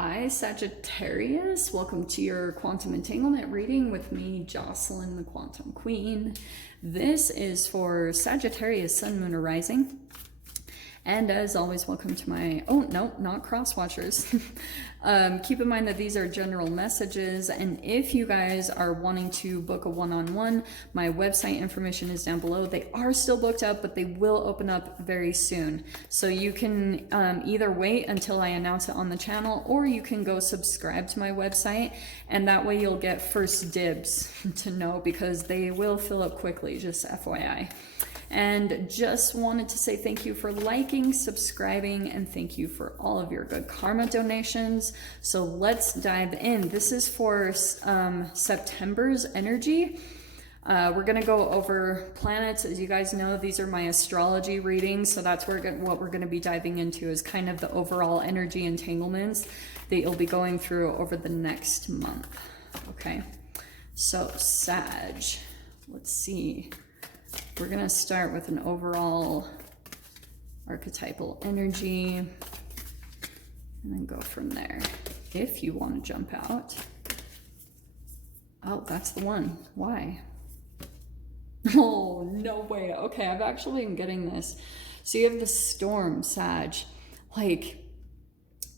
Hi, Sagittarius. Welcome to your quantum entanglement reading with me, Jocelyn, the Quantum Queen. This is for Sagittarius, Sun, Moon, or Rising. And as always, welcome to my, oh no, not cross watchers. Keep in mind that these are general messages, and if you guys are wanting to book a one-on-one, my website information is down below. They are still booked up, but they will open up very soon. So you can either wait until I announce it on the channel, or you can go subscribe to my website, and that way you'll get first dibs to know, because they will fill up quickly, just FYI. And just wanted to say thank you for liking, subscribing, and thank you for all of your good karma donations. So let's dive in. This is for September's energy. We're going to go over planets. As you guys know, these are my astrology readings. So that's what we're going to be diving into, is kind of the overall energy entanglements that you'll be going through over the next month. Okay, so Sag, let's see. We're going to start with an overall archetypal energy and then go from there. If you want to jump out. Oh, that's the one. Why? Oh, no way. Okay, I've actually been getting this. So you have the storm, Sag. Like,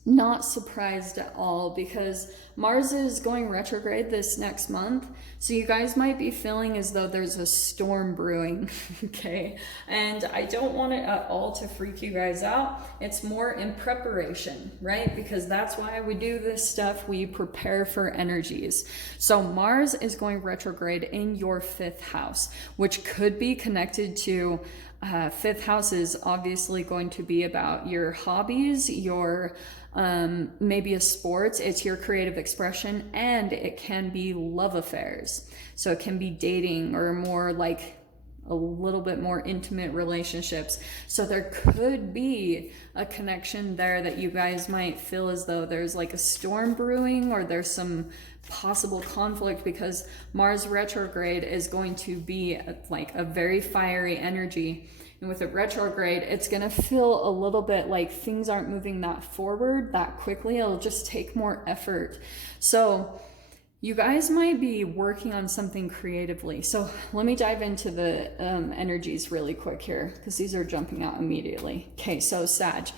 not surprised at all, because Mars is going retrograde this next month. So you guys might be feeling as though there's a storm brewing, okay? And I don't want it at all to freak you guys out. It's more in preparation, right? Because that's why we do this stuff. We prepare for energies. So Mars is going retrograde in your 5th house, which could be connected to 5th house is obviously going to be about your hobbies, your maybe a sports, it's your creative expression, and it can be love affairs. So it can be dating or more like a little bit more intimate relationships. So there could be a connection there that you guys might feel as though there's like a storm brewing, or there's some possible conflict, because Mars retrograde is going to be like a very fiery energy. And with a retrograde, it's going to feel a little bit like things aren't moving that forward that quickly. It'll just take more effort. So you guys might be working on something creatively. So let me dive into the energies really quick here, because these are jumping out immediately. Okay, so Sag,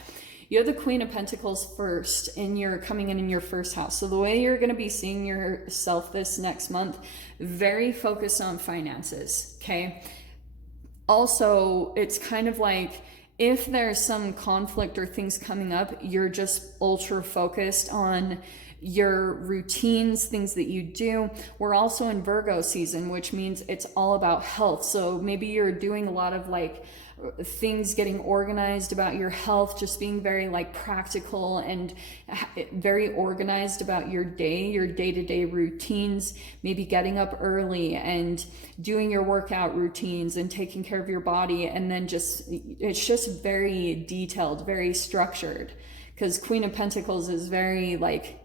you have the Queen of Pentacles first, and you're coming in your 1st house. So the way you're going to be seeing yourself this next month, very focused on finances, okay? Also, it's kind of like if there's some conflict or things coming up, you're just ultra focused on your routines, things that you do. We're also in Virgo season, which means it's all about health. So maybe you're doing a lot of like things getting organized about your health, just being very like practical and very organized about your day, your day-to-day routines, maybe getting up early and doing your workout routines and taking care of your body. And then it's just very detailed, very structured, because Queen of Pentacles is very like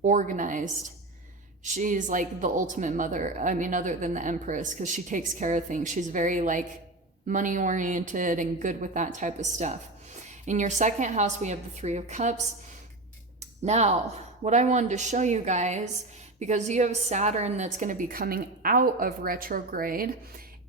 organized. She's like the ultimate mother. I mean, other than the Empress, because she takes care of things. She's very like money oriented and good with that type of stuff. In your 2nd house, we have the 3 of Cups. Now, what I wanted to show you guys, because you have Saturn that's going to be coming out of retrograde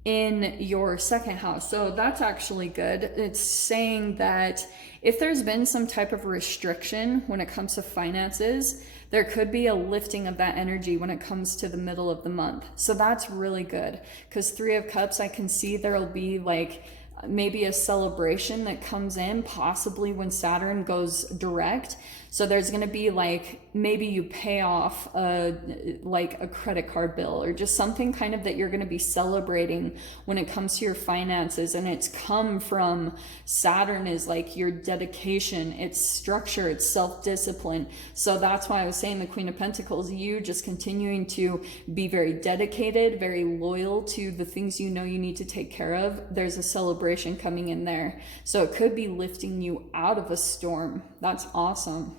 in your 2nd house. So that's actually good. It's saying that if there's been some type of restriction when it comes to finances, there could be a lifting of that energy when it comes to the middle of the month. So that's really good, because 3 of Cups, I can see there'll be like maybe a celebration that comes in, possibly when Saturn goes direct. So there's going to be like, maybe you pay off like a credit card bill, or just something kind of that you're going to be celebrating when it comes to your finances. And it's come from Saturn is like your dedication, it's structure, it's self-discipline. So that's why I was saying the Queen of Pentacles, you just continuing to be very dedicated, very loyal to the things you know you need to take care of. There's a celebration coming in there. So it could be lifting you out of a storm. That's awesome.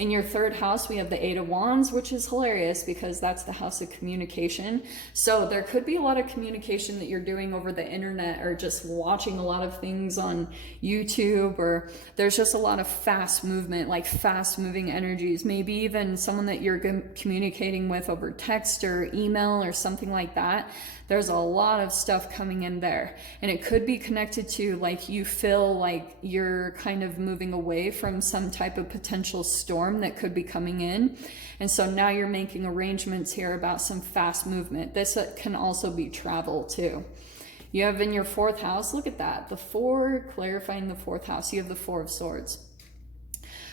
In your third house, we have the Eight of Wands, which is hilarious because that's the house of communication. So there could be a lot of communication that you're doing over the internet, or just watching a lot of things on YouTube, or there's just a lot of fast movement, like fast moving energies. Maybe even someone that you're communicating with over text or email or something like that. There's a lot of stuff coming in there, and it could be connected to, like, you feel like you're kind of moving away from some type of potential storm that could be coming in. And so now you're making arrangements here about some fast movement. This can also be travel too. You have in your fourth house, look at that, the four, clarifying the fourth house, you have the Four of Swords.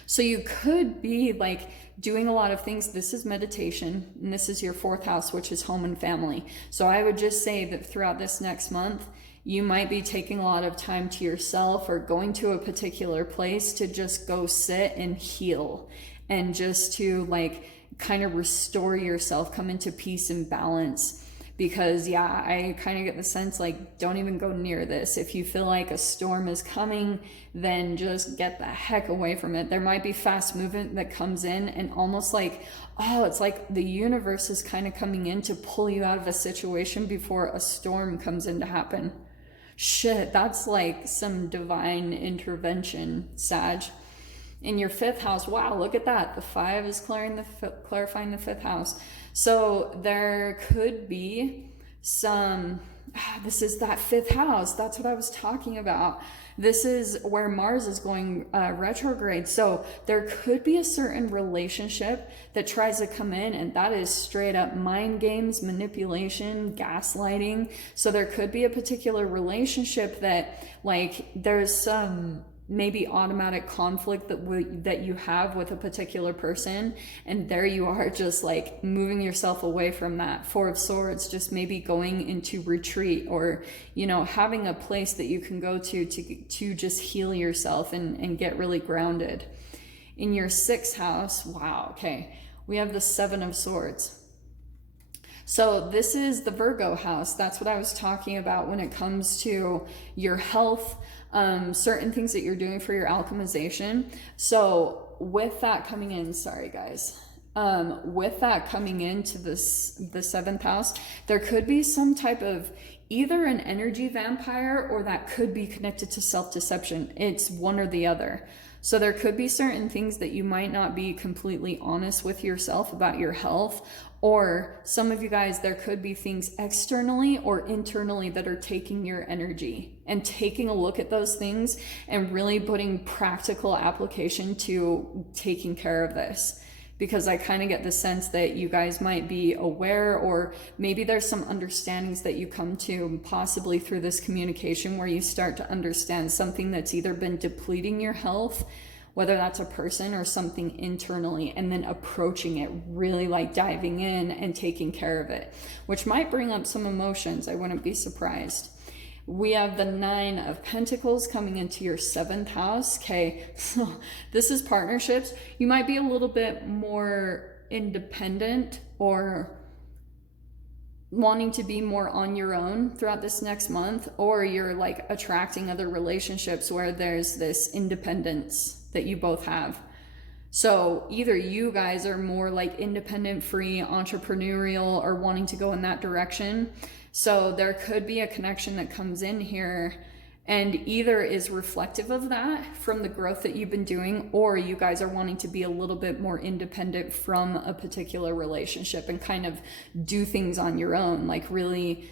So you could be like doing a lot of things. This is meditation, and this is your fourth house, which is home and family. So I would just say that throughout this next month, you might be taking a lot of time to yourself, or going to a particular place to just go sit and heal, and just to like kind of restore yourself, come into peace and balance. Because yeah, I kind of get the sense like, don't even go near this. If you feel like a storm is coming, then just get the heck away from it. There might be fast movement that comes in, and almost like, oh, it's like the universe is kind of coming in to pull you out of a situation before a storm comes in to happen. Shit, that's like some divine intervention, Sag. In your fifth house, wow, look at that. The five is clarifying the fifth house. So there could be some, this is that fifth house. That's what I was talking about. This is where Mars is going retrograde. So there could be a certain relationship that tries to come in, and that is straight up mind games, manipulation, gaslighting. So there could be a particular relationship that, like, there's some maybe automatic conflict that you have with a particular person, and there you are just like moving yourself away from that. Four of Swords, just maybe going into retreat, or, you know, having a place that you can go to just heal yourself and get really grounded. In your sixth house, wow, okay, we have the Seven of Swords. So this is the Virgo house. That's what I was talking about when it comes to your health, certain things that you're doing for your alchemization. So with that coming in, sorry guys, with that coming into the seventh house, there could be some type of either an energy vampire, or that could be connected to self-deception. It's one or the other. So there could be certain things that you might not be completely honest with yourself about your health, or some of you guys, there could be things externally or internally that are taking your energy, and taking a look at those things and really putting practical application to taking care of this. Because I kind of get the sense that you guys might be aware, or maybe there's some understandings that you come to possibly through this communication, where you start to understand something that's either been depleting your health, whether that's a person or something internally, and then approaching it, really like diving in and taking care of it, which might bring up some emotions. I wouldn't be surprised. We have the Nine of Pentacles coming into your seventh house. Okay, so this is partnerships. You might be a little bit more independent, or wanting to be more on your own throughout this next month, or you're like attracting other relationships where there's this independence that you both have. So either you guys are more like independent, free, entrepreneurial, or wanting to go in that direction. So there could be a connection that comes in here, and either is reflective of that from the growth that you've been doing, or you guys are wanting to be a little bit more independent from a particular relationship and kind of do things on your own, like really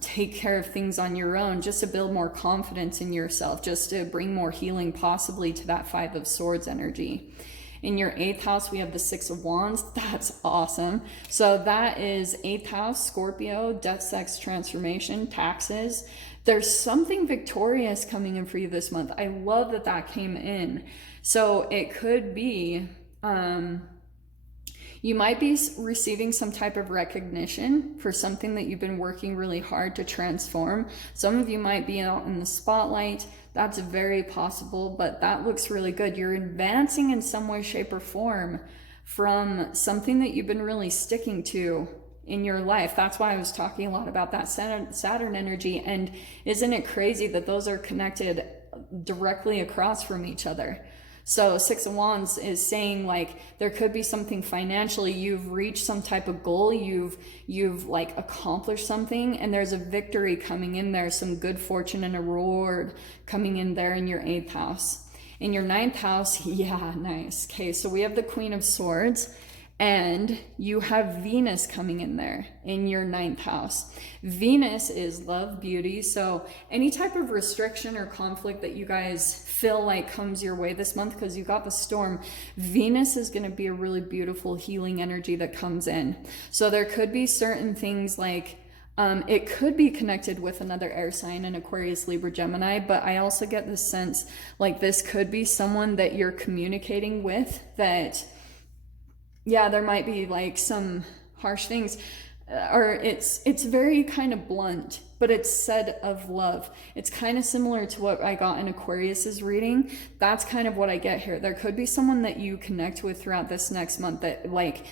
take care of things on your own, just to build more confidence in yourself, just to bring more healing possibly to that Five of Swords energy. In your eighth house, we have the Six of Wands. That's awesome. So that is eighth house, Scorpio, death, sex, transformation, taxes. There's something victorious coming in for you this month. I love that that came in. So it could be, you might be receiving some type of recognition for something that you've been working really hard to transform. Some of you might be out in the spotlight. That's very possible, but that looks really good. You're advancing in some way, shape, or form from something that you've been really sticking to in your life. That's why I was talking a lot about that Saturn energy. And isn't it crazy that those are connected directly across from each other? So 6 of Wands is saying like there could be something financially, you've reached some type of goal, you've like accomplished something, and there's a victory coming in there, some good fortune and a reward coming in there in your 8th house. In your 9th house, yeah, nice. Okay, so we have the Queen of Swords, and you have Venus coming in there in your 9th house. Venus is love, beauty. So any type of restriction or conflict that you guys feel like comes your way this month, because you got the storm, Venus is going to be a really beautiful healing energy that comes in. So there could be certain things like, it could be connected with another air sign, an Aquarius, Libra, Gemini, but I also get this sense like this could be someone that you're communicating with that, yeah, there might be like some harsh things, or it's very kind of blunt, but it's said of love. It's kind of similar to what I got in Aquarius's reading. That's kind of what I get here. There could be someone that you connect with throughout this next month that like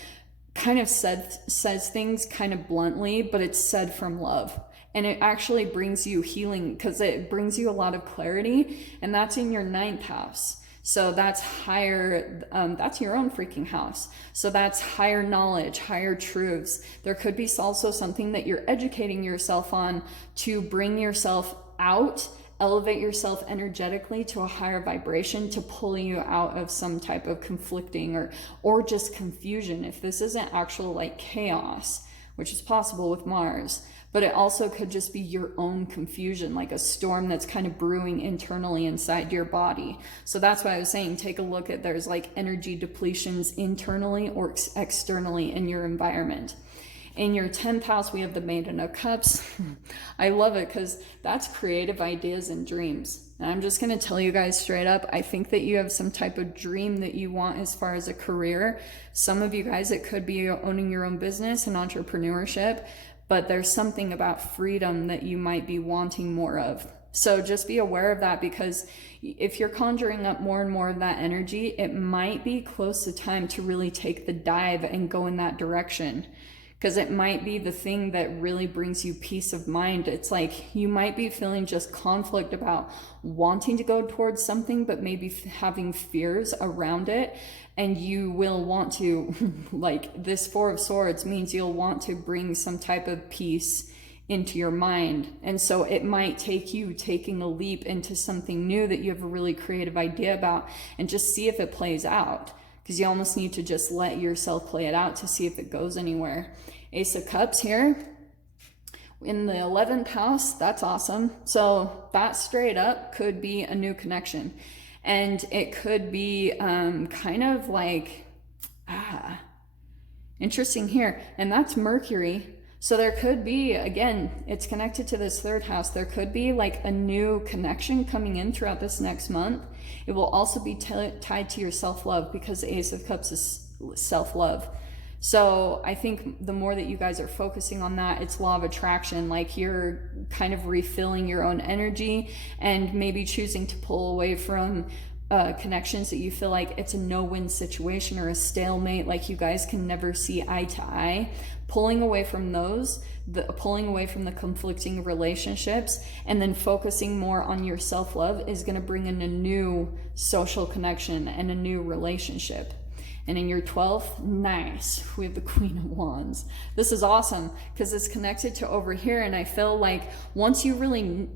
kind of says things kind of bluntly, but it's said from love. And it actually brings you healing because it brings you a lot of clarity, and that's in your 9th house. So that's higher, that's your own freaking house. So that's higher knowledge, higher truths. There could be also something that you're educating yourself on to bring yourself out, elevate yourself energetically to a higher vibration, to pull you out of some type of conflicting or just confusion. If this isn't actual like chaos, which is possible with Mars, but it also could just be your own confusion, like a storm that's kind of brewing internally inside your body. So that's why I was saying, take a look at, there's like energy depletions internally or externally in your environment. In your 10th house, we have the Maiden of Cups. I love it because that's creative ideas and dreams. And I'm just going to tell you guys straight up, I think that you have some type of dream that you want as far as a career. Some of you guys, it could be owning your own business and entrepreneurship, but there's something about freedom that you might be wanting more of. So just be aware of that, because if you're conjuring up more and more of that energy, it might be close to time to really take the dive and go in that direction. Because it might be the thing that really brings you peace of mind. It's like you might be feeling just conflict about wanting to go towards something, but maybe having fears around it. And you will want to, like this 4 of Swords means you'll want to bring some type of peace into your mind. And so it might take you taking a leap into something new that you have a really creative idea about, and just see if it plays out. Because you almost need to just let yourself play it out to see if it goes anywhere. Ace of Cups here in the 11th house, that's awesome. So that straight up could be a new connection. And it could be kind of like, interesting here. And that's Mercury. So there could be, again, it's connected to this 3rd house. There could be like a new connection coming in throughout this next month. It will also be tied to your self-love, because the Ace of Cups is self-love. So I think the more that you guys are focusing on that, it's law of attraction, like you're kind of refilling your own energy and maybe choosing to pull away from connections that you feel like it's a no-win situation or a stalemate, like you guys can never see eye to eye. Pulling away from those, pulling away from the conflicting relationships, and then focusing more on your self-love is going to bring in a new social connection and a new relationship. And in your 12th, nice, we have the Queen of Wands. This is awesome because it's connected to over here, and I feel like once you really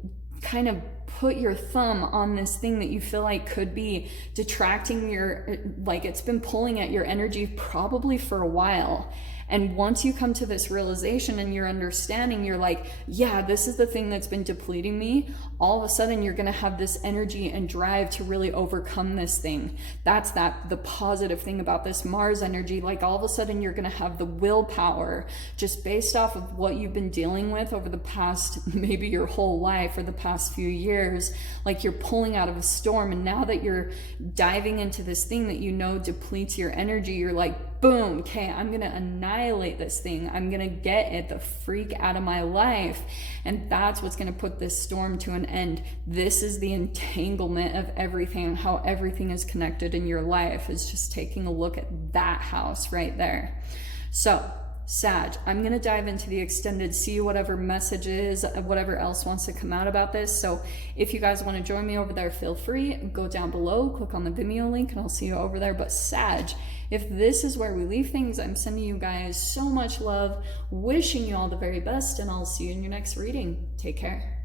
kind of put your thumb on this thing that you feel like could be detracting your, like it's been pulling at your energy probably for a while. And once you come to this realization and you're understanding, you're like, yeah, this is the thing that's been depleting me. All of a sudden, you're going to have this energy and drive to really overcome this thing. That's the positive thing about this Mars energy. Like all of a sudden, you're going to have the willpower just based off of what you've been dealing with over the past, maybe your whole life or the past few years. Like you're pulling out of a storm. And now that you're diving into this thing that you know depletes your energy, you're like, boom, okay, I'm going to annihilate this thing. I'm going to get it the freak out of my life. And that's what's going to put this storm to an end. This is the entanglement of everything, how everything is connected in your life, is just taking a look at that house right there. So Sag, I'm going to dive into the extended, see whatever messages, whatever else wants to come out about this. So if you guys want to join me over there, feel free. Go down below, click on the Vimeo link, and I'll see you over there. But Sag, if this is where we leave things, I'm sending you guys so much love, wishing you all the very best, and I'll see you in your next reading. Take care.